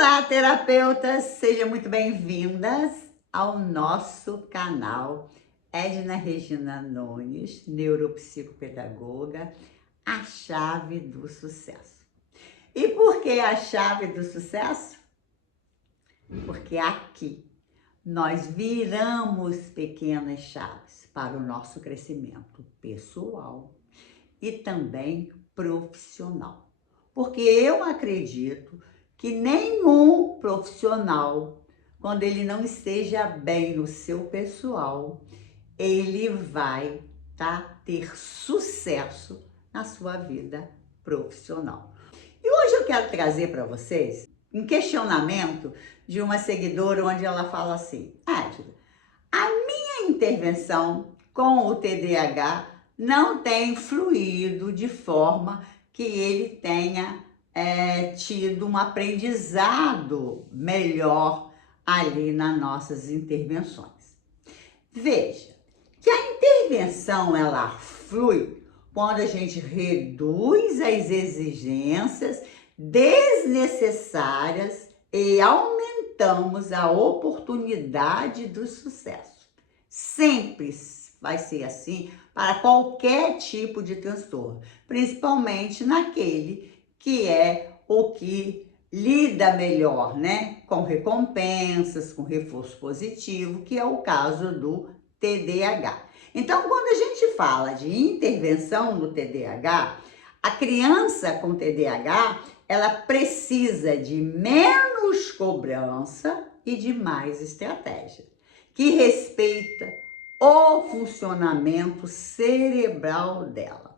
Olá, terapeutas! Sejam muito bem-vindas ao nosso canal Edna Regina Nunes, neuropsicopedagoga, a chave do sucesso. E por que a chave do sucesso? Porque aqui nós viramos pequenas chaves para o nosso crescimento pessoal e também profissional. Porque eu acredito que nenhum profissional, quando ele não esteja bem no seu pessoal, ele vai ter sucesso na sua vida profissional. E hoje eu quero trazer para vocês um questionamento de uma seguidora onde ela fala assim: Adila, a minha intervenção com o TDAH não tem fluído de forma que ele tenha tido um aprendizado melhor ali nas nossas intervenções. Veja, que a intervenção ela flui quando a gente reduz as exigências desnecessárias e aumentamos a oportunidade do sucesso. Sempre vai ser assim para qualquer tipo de transtorno, principalmente naquele que é o que lida melhor, né, com recompensas, com reforço positivo, que é o caso do TDAH. Então, quando a gente fala de intervenção no TDAH, a criança com TDAH, ela precisa de menos cobrança e de mais estratégia, que respeita o funcionamento cerebral dela.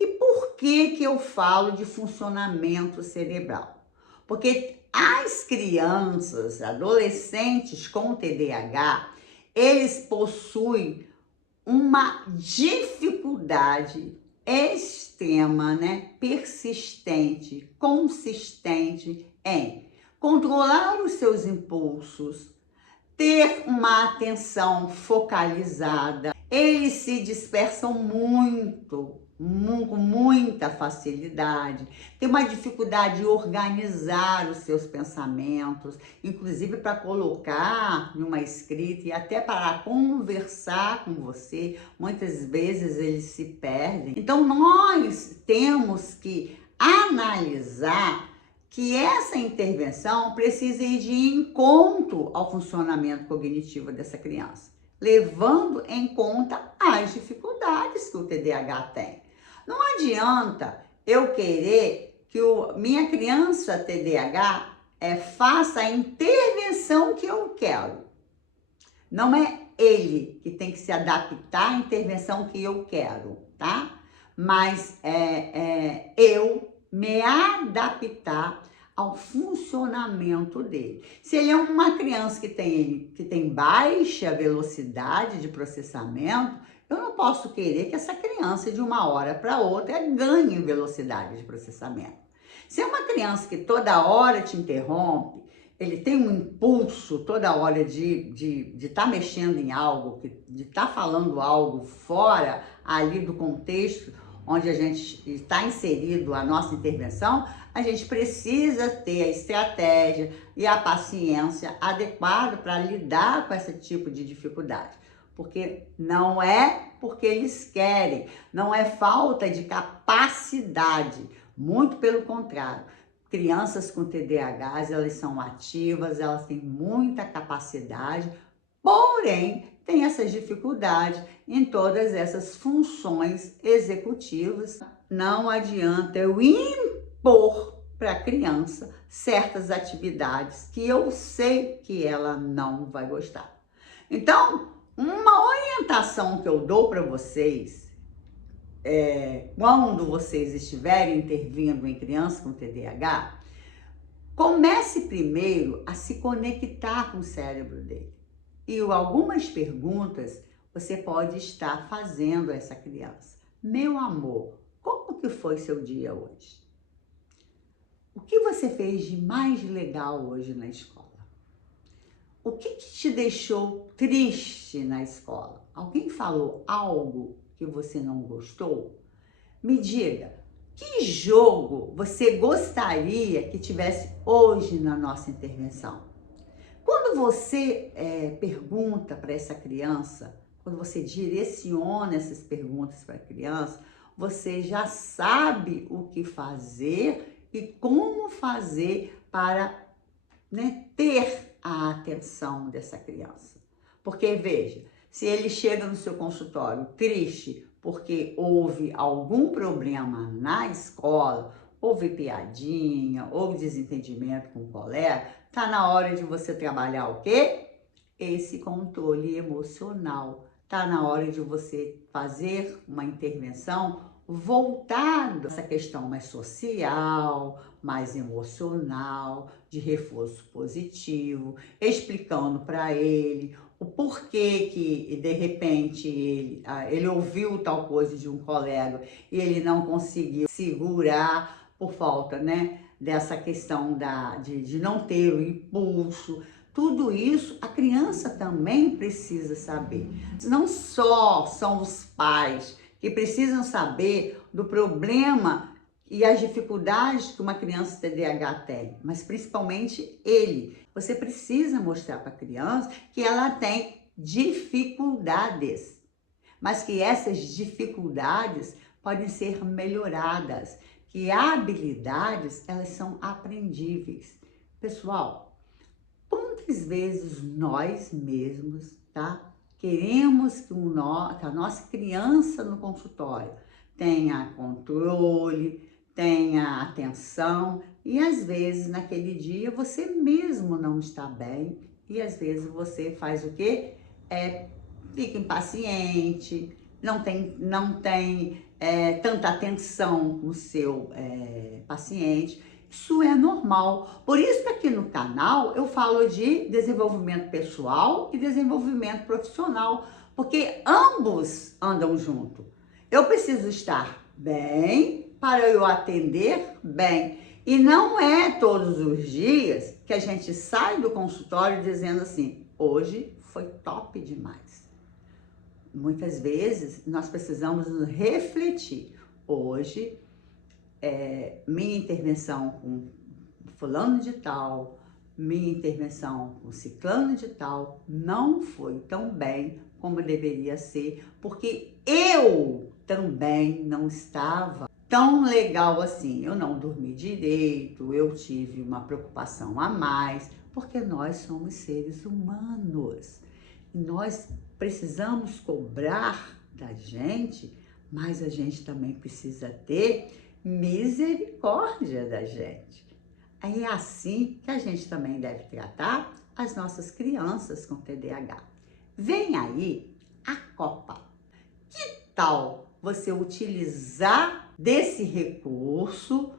E por que eu falo de funcionamento cerebral? Porque as crianças, adolescentes com TDAH, eles possuem uma dificuldade extrema, né, persistente, consistente em controlar os seus impulsos, ter uma atenção focalizada. Eles se dispersam muito, com muita facilidade, tem uma dificuldade de organizar os seus pensamentos, inclusive para colocar numa escrita e até para conversar com você. Muitas vezes eles se perdem. Então nós temos que analisar que essa intervenção precisa ir de encontro ao funcionamento cognitivo dessa criança, levando em conta as dificuldades que o TDAH tem. Não adianta eu querer que minha criança TDAH faça a intervenção que eu quero. Não é ele que tem que se adaptar à intervenção que eu quero, tá? Mas eu me adaptar ao funcionamento dele. Se ele é uma criança que tem baixa velocidade de processamento, eu não posso querer que essa criança de uma hora para outra ganhe velocidade de processamento. Se é uma criança que toda hora te interrompe, ele tem um impulso toda hora de estar mexendo em algo, de estar falando algo fora ali do contexto onde a gente está inserido a nossa intervenção, a gente precisa ter a estratégia e a paciência adequada para lidar com esse tipo de dificuldade. Porque não é porque eles querem, não é falta de capacidade, muito pelo contrário. Crianças com TDAH, elas são ativas, elas têm muita capacidade, porém, tem essas dificuldades em todas essas funções executivas. Não adianta eu impor para a criança certas atividades que eu sei que ela não vai gostar. Então, uma orientação que eu dou para vocês, quando vocês estiverem intervindo em criança com TDAH, comece primeiro a se conectar com o cérebro dele. E algumas perguntas você pode estar fazendo a essa criança. Meu amor, como que foi seu dia hoje? O que você fez de mais legal hoje na escola? O que te deixou triste na escola? Alguém falou algo que você não gostou? Me diga, Que jogo você gostaria que tivesse hoje na nossa intervenção? Quando você pergunta para essa criança, quando você direciona essas perguntas para a criança, você já sabe o que fazer e como fazer para, né, ter a atenção dessa criança. Porque, veja, se ele chega no seu consultório triste porque houve algum problema na escola, houve piadinha, houve desentendimento com o colega, tá na hora de você trabalhar o quê? Esse controle emocional. Tá na hora de você fazer uma intervenção voltada a essa questão mais social, mais emocional, de reforço positivo, explicando para ele o porquê que de repente ele ouviu tal coisa de um colega e ele não conseguiu segurar por falta, né, dessa questão de não ter o impulso. Tudo isso a criança também precisa saber. Não só são os pais que precisam saber do problema e as dificuldades que uma criança TDAH tem, mas principalmente ele. Você precisa mostrar para a criança que ela tem dificuldades, mas que essas dificuldades podem ser melhoradas, que habilidades elas são aprendíveis. Pessoal, quantas vezes nós mesmos, tá? Queremos que a nossa criança no consultório tenha controle, tenha atenção e às vezes naquele dia você mesmo não está bem e às vezes você faz o quê? Fica impaciente, não tem tanta atenção com o seu paciente. Isso é normal. Por isso que aqui no canal eu falo de desenvolvimento pessoal e desenvolvimento profissional, porque ambos andam junto. Eu preciso estar bem para eu atender bem. E não é todos os dias que a gente sai do consultório dizendo assim, hoje foi top demais. Muitas vezes nós precisamos nos refletir. Hoje, minha intervenção com fulano de tal, minha intervenção com ciclano de tal, não foi tão bem como deveria ser, porque eu também não estava tão legal assim. Eu não dormi direito, eu tive uma preocupação a mais, porque nós somos seres humanos. E nós precisamos cobrar da gente, mas a gente também precisa ter misericórdia da gente. É assim que a gente também deve tratar as nossas crianças com TDAH. Vem aí a Copa. Que tal você utilizar desse recurso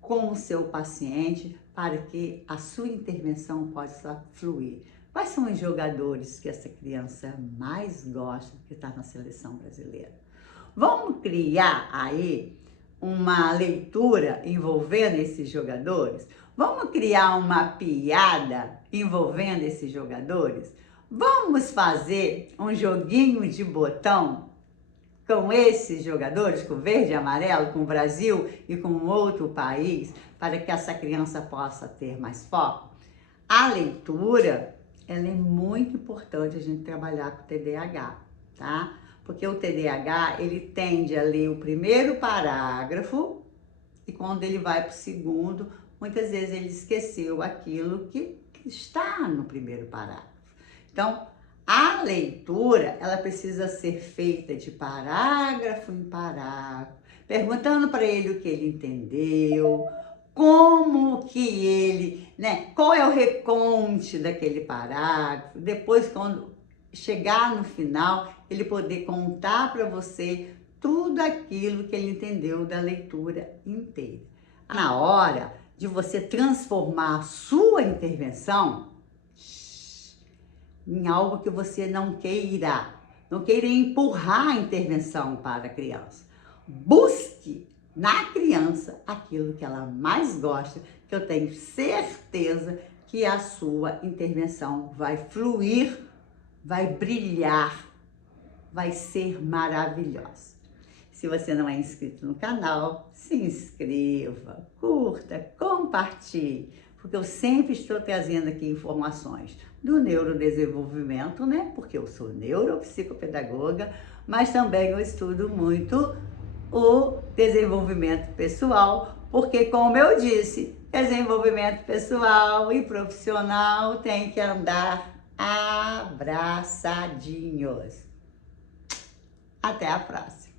com o seu paciente para que a sua intervenção possa fluir? Quais são os jogadores que essa criança mais gosta que está na seleção brasileira? Vamos criar aí uma leitura envolvendo esses jogadores? Vamos criar uma piada envolvendo esses jogadores? Vamos fazer um joguinho de botão com esses jogadores, com verde e amarelo, com o Brasil e com outro país, para que essa criança possa ter mais foco? A leitura, ela é muito importante a gente trabalhar com o TDAH, tá? Porque o TDAH, ele tende a ler o primeiro parágrafo e quando ele vai para o segundo, muitas vezes ele esqueceu aquilo que está no primeiro parágrafo. Então, a leitura, ela precisa ser feita de parágrafo em parágrafo, perguntando para ele o que ele entendeu, como que ele, né, qual é o reconte daquele parágrafo, depois quando chegar no final, ele poder contar para você tudo aquilo que ele entendeu da leitura inteira. Na hora de você transformar a sua intervenção em algo que você não queira empurrar a intervenção para a criança. Busque na criança aquilo que ela mais gosta, que eu tenho certeza que a sua intervenção vai fluir, vai brilhar, vai ser maravilhosa. Se você não é inscrito no canal, se inscreva, curta, compartilhe, porque eu sempre estou trazendo aqui informações do neurodesenvolvimento, né? Porque eu sou neuropsicopedagoga, mas também eu estudo muito o desenvolvimento pessoal, porque, como eu disse, desenvolvimento pessoal e profissional tem que andar abraçadinhos. Até a próxima!